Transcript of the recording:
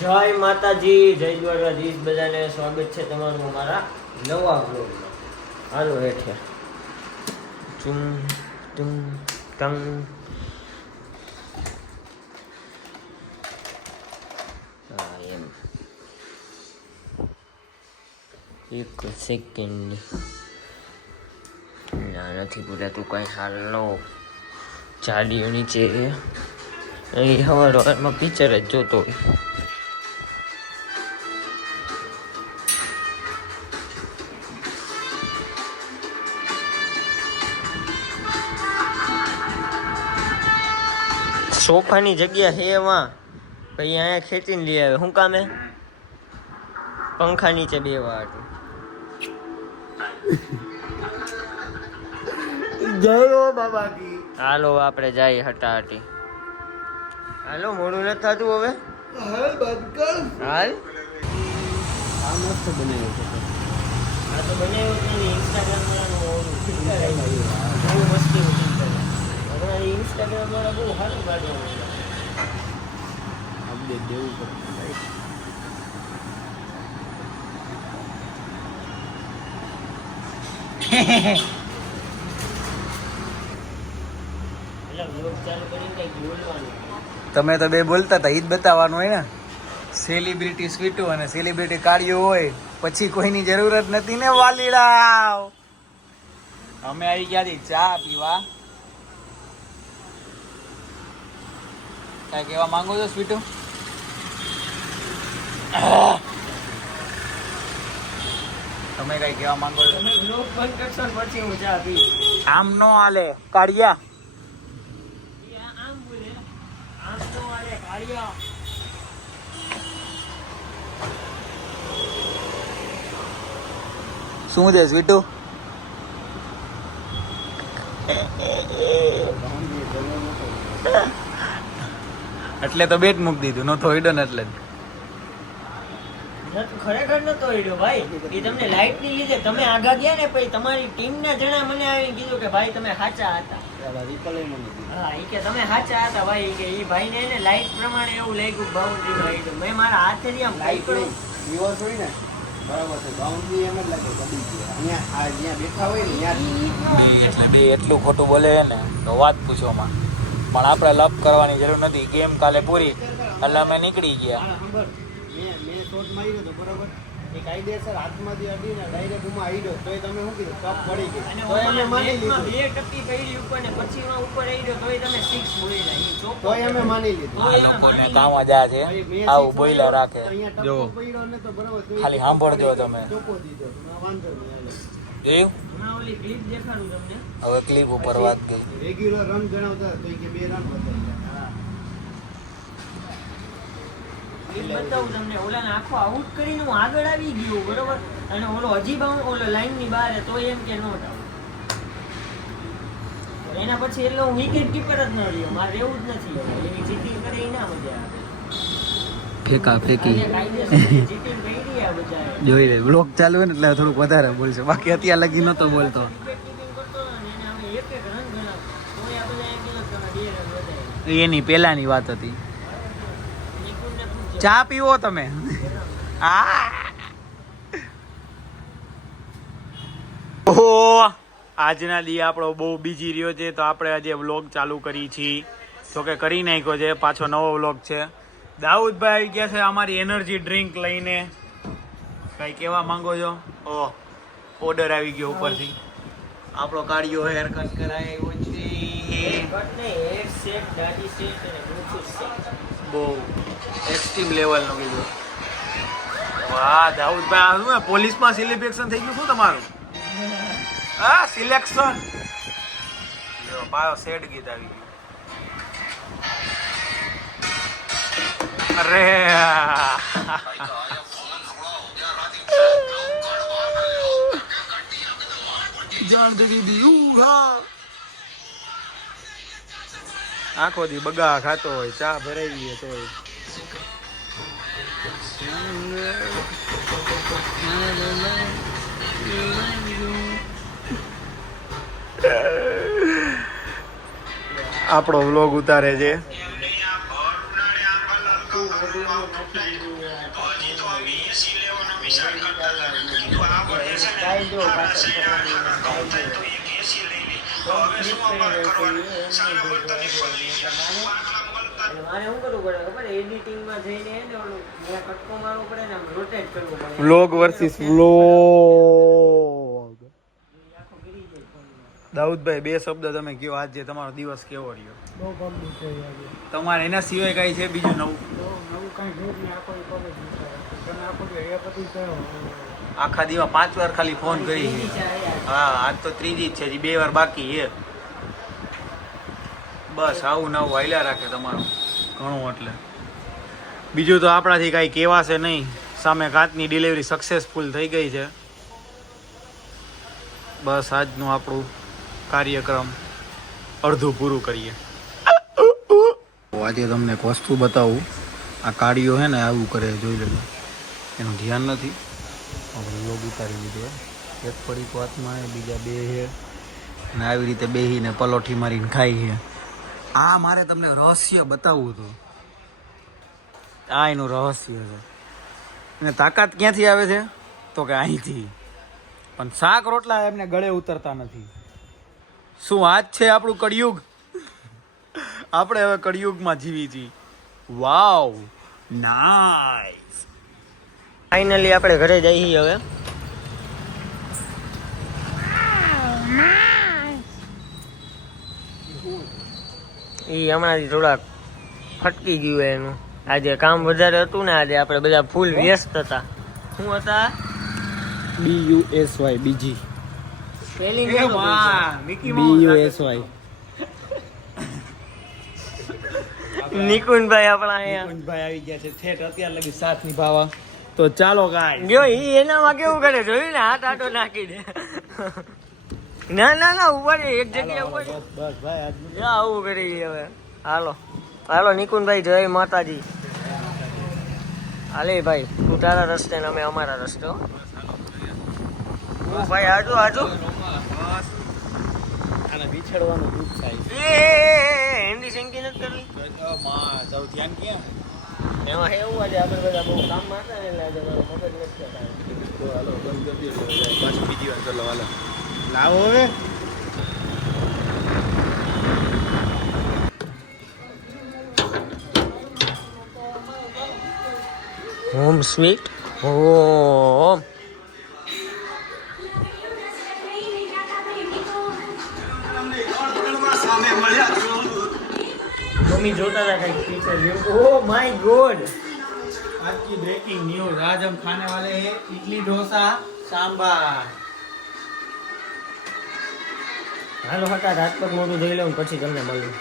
જય માતાજી, જય દ્વારકાધીશ. બધાને સ્વાગત છે તમારું અમારા નવા બ્લોગમાં. હાલો હેઠે ચુમ તુમ તંગ. હા એમ એક સેકન્ડ. ના નથી બોલાતું કાંઈ. હાલ નો ચાલીઓ નીચે અહીં હવારમાં પિક્ચર જ જોતો હોય. સોફાની જગ્યા હે એમાં પછી અહીંયા ખેંચીને લઈ આવે. શું કામે? પંખા નીચે બેવા હતું. જય હો બાબા કી. હાલો આપણે જઈએ હટાહટી. હાલો મોડું નથી થતું હવે. હાલ બંધ કર. હાલ આ મસ્ત બનાવ્યો છે. આ તો બનાવ્યો છે ને ઇન્સ્ટાગ્રામ વાળાનું ઓલું ફિલ્ટર આવ્યું. બહુ મસ્તી ફિલ્ટર. હવે ઇન્સ્ટાગ્રામ વાળા બહુ સારું કાઢવાનું. અપડેટ દેવું પડે. એટલે વ્લોગ ચાલુ કરીને કંઈક બોલવાનું. તમે તો બે બોલતા હતા, ઈ જ બતાવવાનું હોય ને. સેલિબ્રિટી સ્વીટુ અને સેલિબ્રિટી કાળિયો હોય પછી કોઈની જરૂર જ નથી ને વાલીડા. અમે આવી ગયા હતી ચા પીવા. કઈ કહેવા માંગો છો સ્વીટુ? તમે કઈ કહેવા માંગો છો? તમે વ્લોગ બંધ કરશો ને પછી હું ચા પીશ. આમ નો હાલે કાળિયા. આમ બોલે, આમ તો આલે કાળિયા. શું છે સ્વીટુ? એટલે તો બેટ મૂકી દીધું, નો થોઈડો ને એટલે ખરેખર નતો ઈડ્યો ભાઈ. એ તમને લાઈટ ની લીધે તમે આગા ગયા ને પછી તમારી ટીમ ના જણા મને આવીને કીધું કે ભાઈ તમે સાચા હતા. હા ઈ કે તમે સાચા હતા ભાઈ. ઈ કે ઈ ભાઈ ને લાઈટ પ્રમાણે એવું લાગ્યું બાઉન્ડ્રી માં ઈડ્યો. મેં મારા હાથેથી આમ પકડ્યું. એટલે બે એટલું ખોટું બોલે ને તો વાત પૂછોમાં. પણ આપણે લપ કરવાની જરૂર નથી. ગેમ કાલે પૂરી એટલે અમે નીકળી ગયા. મેં શોટ માર્યો હતો બરોબર. એ કાયદેસર હાથમાંથી અડીને ડાયરેક્ટ ઉમાં આઈડો તોય તમે શું કીધું કપ પડી ગઈ. અને તોય અમે માની નેટમાં લીધું. 2 ટકી પડી ઉપર ને પછી માં ઉપર આઈડ્યો તોય તમે 6 બોલી રહ્યા. ઈ ચોખ્ખો તોય અમે માની લીધું. તોય આ અમે લોકોને માની કામ જ આ છે. ભાઈ, મેં આવું six બોયલા માર્યો, રાખે. તો અહીંયા જો ટપ્પો પડ્યો ને તો બરોબર તોય ખાલી સાંભળજો તમે. ચોખ્ખો દીધો. વાંધો નહીં હાલો. જોયું? હમણાં ઓલી ક્લિપ દેખાડું તમને. હવે ક્લિપ ઉપર વાત ગઈ. રેગ્યુલર રન ગણાવતા તો કે 2 રન બતાવ્યા. ક્લિપ બતાવું તમને. ઓલાને આખો આઉટ કરીને હું આગળ આવી ગયો બરોબર. અને ઓલો હજી બાઉન્ડ ઓલો લાઈન ની બહાર તો એમ કે નોટ આઉટ. એના પછી એટલે હું વિકેટ કીપર જ ન રહ્યો. મારે એવું જ નથી. એની ચીટિંગ કરે એ ના મજા આવે. ફેંકા ફેંકી ચીટિંગ કરી આ બચારે. જોઈ લે. બ્લોગ ચાલુ હોય ને એટલે થોડુંક વધારે બોલશે. બાકી અત્યારે લગી નતો બોલતો. એની પેલાની વાત હતી. ચા પીવો તમે? ઓહો, આજના દી આપણો બહુ બીજી રહ્યો છે તો આપણે આજે વ્લોગ ચાલુ કરી છીએ. તો કે કરી નાખ્યો છે. પાછો નવો વ્લોગ છે. દાઉદભાઈ આવી ગયા છે અમારી એનર્જી ડ્રિંક લઈને. કઈ કહેવા માંગો છો? ઓહ, ઓર્ડર આવી ગયો ઉપરથી. આપણો કાળિયો હેર કટ કરાવ્યો છે. બહુ એક્સ્ટ્રીમ લેવલનું કીધું. વાહ દાઉદભાઈ, આ શું પોલીસમાં સિલેક્શન થઈ ગયું શું તમારું? હા સિલેક્શન. પાયો સેડ ગીત આવી ગયું. અરે આખો દી બગા ખાતો હોય, ચા ભરાઈ તો આપણો વ્લોગ ઉતારે છે. મારે શું કરવું પડે ખબર એડિટિંગમાં જઈને ને ઓલું કટકો મારવો પડે ને રોટેટ કરવું પડે વ્લોગ વર્સિસ વ્લોગ. દાઉદભાઈ બે શબ્દ તમે કયો, આજે તમારો દિવસ કેવો રહ્યો? બહુ પબ્લિક છે આજે. તમારે એના સિવાય કઈ છે બીજું નવું? નવું કાંઈ છે જ નહીં, આખો કોલેજ તમે આખો એ પછી કયો આખા દીવા 5 વાર ખાલી ફોન કરી છે. હા આજ તો ત્રીજી જ છે, હજી 2 વાર બાકી છે. બસ આવું નવું હાલ્યા રાખે તમારું ઘણું. એટલે બીજું તો આપણાથી કાંઈ કહેવાશે નહીં. સામે કાચની ડિલિવરી સક્સેસફુલ થઈ ગઈ છે. બસ આજનું આપણું કાર્યક્રમ અડધું પૂરું કરીએ. આજે તમને એક વસ્તુ બતાવું. આ કાળીઓ છે ને આવું કરે, જોઈ લેજો. એનું ધ્યાન નથી. લોગ ઉતારી લીધો. એક પડીક વાતમાં બીજા 2 છે અને આવી રીતે બેહીને પલોઠી મારીને ખાઈ છે. આ મારે તમને રહસ્ય બતાવવું હતું. આ એનું રહસ્ય છે. એને તાકાત ક્યાંથી આવે છે તો કે અહીંથી. પણ શાક રોટલા એમને ગળે ઉતરતા નથી. શું આજ છે આપણું કળિયુગ? આપણે હવે કળિયુગમાં જીવી છીએ. વાવ નાઈસ. ફાઇનલી આપણે ઘરે જઈએ હવે. એ હમણાંથી થોડાક ફટકી ગયું એનું. આજે કામ વધારે હતું ને, આજે આપણે બધા ફૂલ વ્યસ્ત હતા. શું હતા? BUSY બીજી પેલી BUSY નિકુંજભાઈ આપણા અહીંયા ભાઈ આવી ગયા છે ઠેઠ અત્યાર લગી સાથ નિભાવવા. તો ચાલો ગાય. જો ઈ એનામાં કેવું કરે જોયું ને, હાથ આટો નાખી દે. ના ના ના ઉપર એક જગ્યાએ ઉપર બસ ભાઈ આજ આવું કરી હવે. હાલો હાલો નિકુંજભાઈ, જય માતાજી. હાલે ભાઈ, તું તારા રસ્તે ને અમે અમારા રસ્તે. હો ભાઈ આજુ આજુ આને વિછળવાનું દુઃખ થાય. હિન્દી સિંગી નથી કરવી ધ્યાન ક્યાં? એમાં એવું આજે આપણે બધા બહુ કામ મારતા ને એટલે આજે મારો મગજ નથી થતા. તો હાલો બંધ કરી દો. પાછું બીજી વાર ચલો હાલો. લાવો હવે હોમ સ્વીટ હોમ. મમ્મી જોતા હતા કઈ ફીચર જેવું. Oh my God. आज की ब्रेकिंग न्यूज, आज हम खाने वाले हैं इडली डोसा सांभर. હાલો હટા રાજકોટ મોટું જોઈ લઉં પછી તમને મળ્યું.